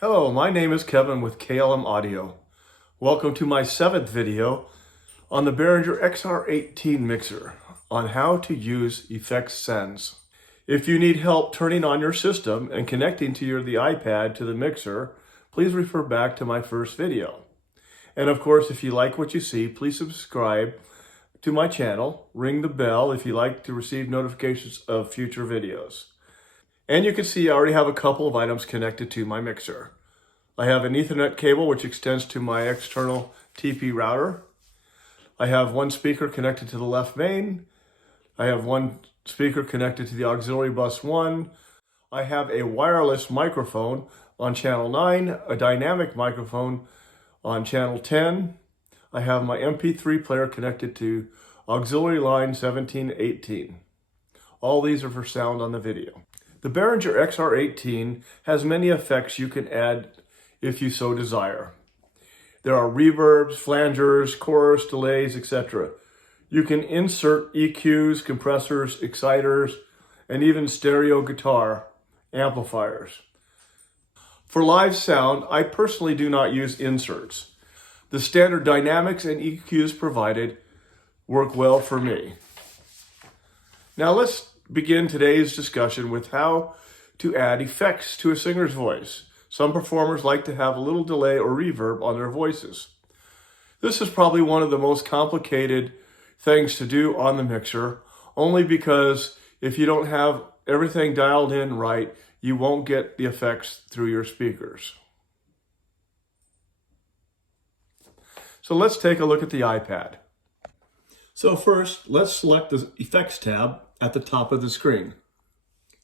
Hello, my name is Kevin with KLM Audio. Welcome to my 7th video on the Behringer XR18 mixer on how to use effects sends. If you need help turning on your system and connecting to the iPad to the mixer, please refer back to my first video. And of course, if you like what you see, please subscribe to my channel, ring the bell if you like to receive notifications of future videos. And you can see I already have a couple of items connected to my mixer. I have an Ethernet cable which extends to my external TP router. I have one speaker connected to the left main. I have one speaker connected to the auxiliary bus 1. I have a wireless microphone on channel 9, a dynamic microphone on channel 10. I have my MP3 player connected to auxiliary line 1718. All these are for sound on the video. The Behringer XR18 has many effects you can add if you so desire. There are reverbs, flangers, chorus, delays, etc. You can insert EQs, compressors, exciters, and even stereo guitar amplifiers. For live sound, I personally do not use inserts. The standard dynamics and EQs provided work well for me. Now let's begin today's discussion with how to add effects to a singer's voice. Some performers like to have a little delay or reverb on their voices. This is probably one of the most complicated things to do on the mixer, only because if you don't have everything dialed in right, you won't get the effects through your speakers. So let's take a look at the iPad. So first, let's select the Effects tab at the top of the screen.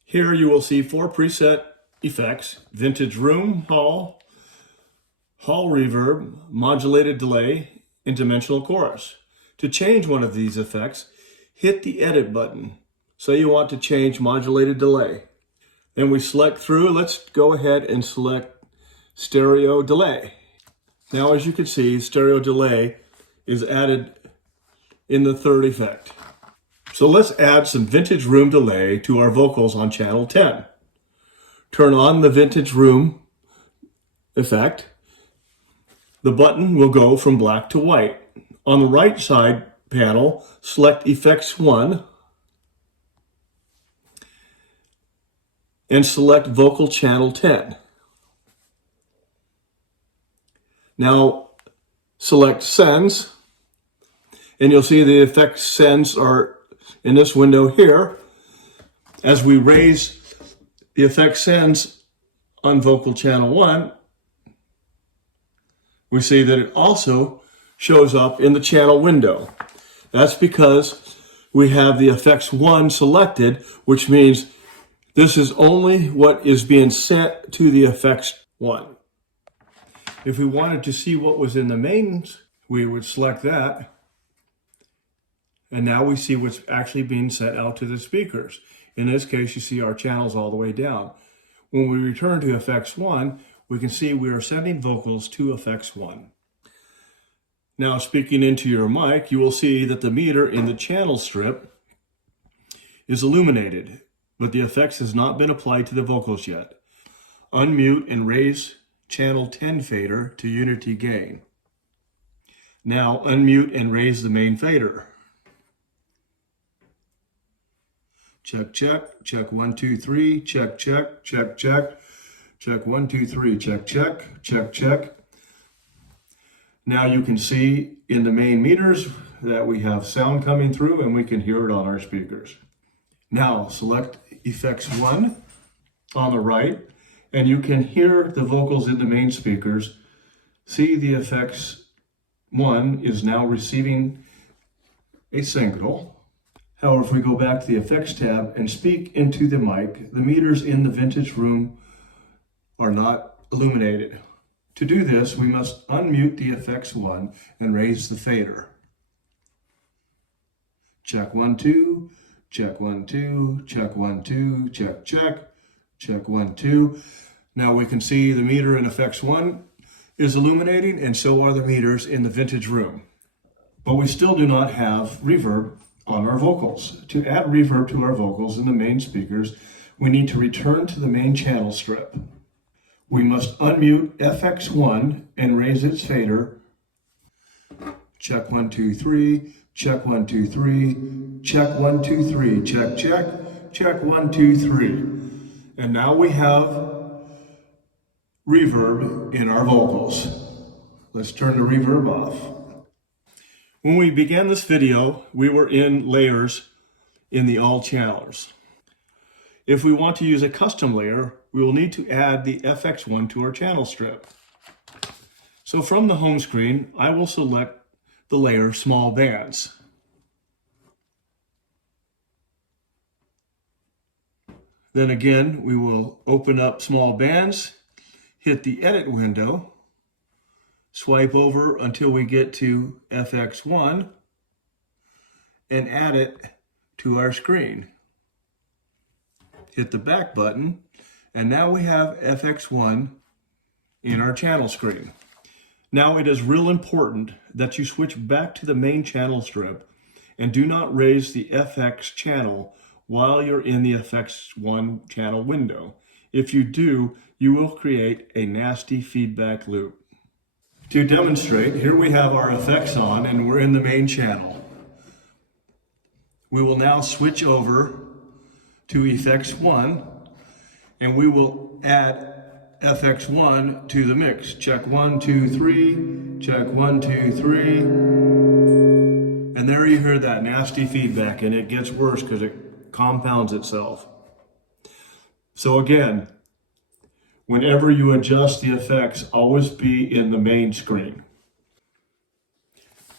Here you will see 4 preset effects: vintage room, hall reverb, modulated delay, and dimensional chorus. To change one of these effects, hit the edit button. Say you want to change modulated delay. Then we select through. Let's go ahead and select stereo delay. Now, as you can see, stereo delay is added in the 3rd effect. So let's add some vintage room delay to our vocals on channel 10. Turn on the vintage room effect. The button will go from black to white. On the right side panel, select Effects 1 and select Vocal Channel 10. Now select Sends, and you'll see the effects sends are in this window here. As we raise the effect sends on Vocal Channel 1, we see that it also shows up in the channel window. That's because we have the effects 1 selected, which means this is only what is being sent to the effects 1. If we wanted to see what was in the mains, we would select that. And now we see what's actually being sent out to the speakers. In this case, you see our channels all the way down. When we return to effects 1, we can see we are sending vocals to effects 1. Now, speaking into your mic, you will see that the meter in the channel strip is illuminated, but the effects has not been applied to the vocals yet. Unmute and raise channel 10 fader to unity gain. Now, unmute and raise the main fader. Check, check, check, 1, 2, 3, check, check, check, check, check, 1, 2, 3, check, check, check, check. Now you can see in the main meters that we have sound coming through and we can hear it on our speakers. Now select Effects 1 on the right and you can hear the vocals in the main speakers. See the effects 1 is now receiving a signal. However, if we go back to the Effects tab and speak into the mic, the meters in the vintage room are not illuminated. To do this, we must unmute the Effects 1 and raise the fader. Check 1, 2, check 1, 2, check 1, 2, check, check, check 1, 2. Now we can see the meter in Effects 1 is illuminating, and so are the meters in the vintage room. But we still do not have reverb on our vocals. To add reverb to our vocals in the main speakers, we need to return to the main channel strip. we must unmute FX1 and raise its fader. Check 1, 2, 3, check 1, 2, 3, check 1, 2, 3, check, check 1, 2, 3. And now we have reverb in our vocals. Let's turn the reverb off. When we began this video, we were in layers in the all channels. If we want to use a custom layer, we will need to add the FX1 to our channel strip. So from the home screen, I will select the layer small bands. Then again, we will open up small bands, hit the edit window, swipe over until we get to FX1 and add it to our screen. Hit the back button, and now we have FX1 in our channel screen. Now it is real important that you switch back to the main channel strip and do not raise the FX channel while you're in the FX1 channel window. If you do, you will create a nasty feedback loop. To demonstrate, here we have our effects on and we're in the main channel. We will now switch over to FX1 and we will add FX1 to the mix. Check 1, 2, 3, check 1, 2, 3. And there you hear that nasty feedback, and it gets worse because it compounds itself. So again, whenever you adjust the effects, always be in the main screen.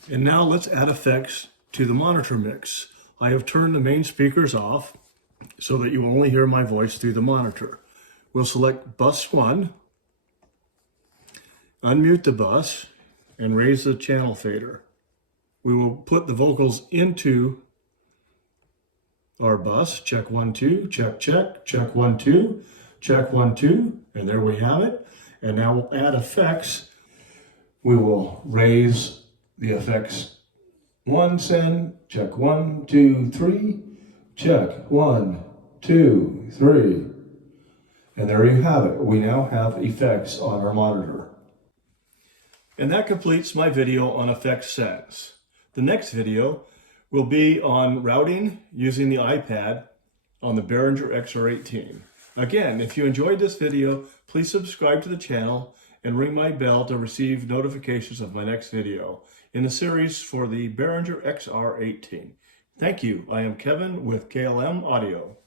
And now let's add effects to the monitor mix. I have turned the main speakers off so that you will only hear my voice through the monitor. We'll select bus 1, unmute the bus, and raise the channel fader. We will put the vocals into our bus. Check 1, 2, check, check 1, 2, check 1, 2, and there we have it. And now we'll add effects. We will raise the effects 1 send, check 1, 2, 3, check 1, 2, 3. And there you have it. We now have effects on our monitor. And that completes my video on effects sends. The next video will be on routing using the iPad on the Behringer XR18. Again, if you enjoyed this video, please subscribe to the channel and ring my bell to receive notifications of my next video in the series for the Behringer XR18. Thank you. I am Kevin with KLM Audio.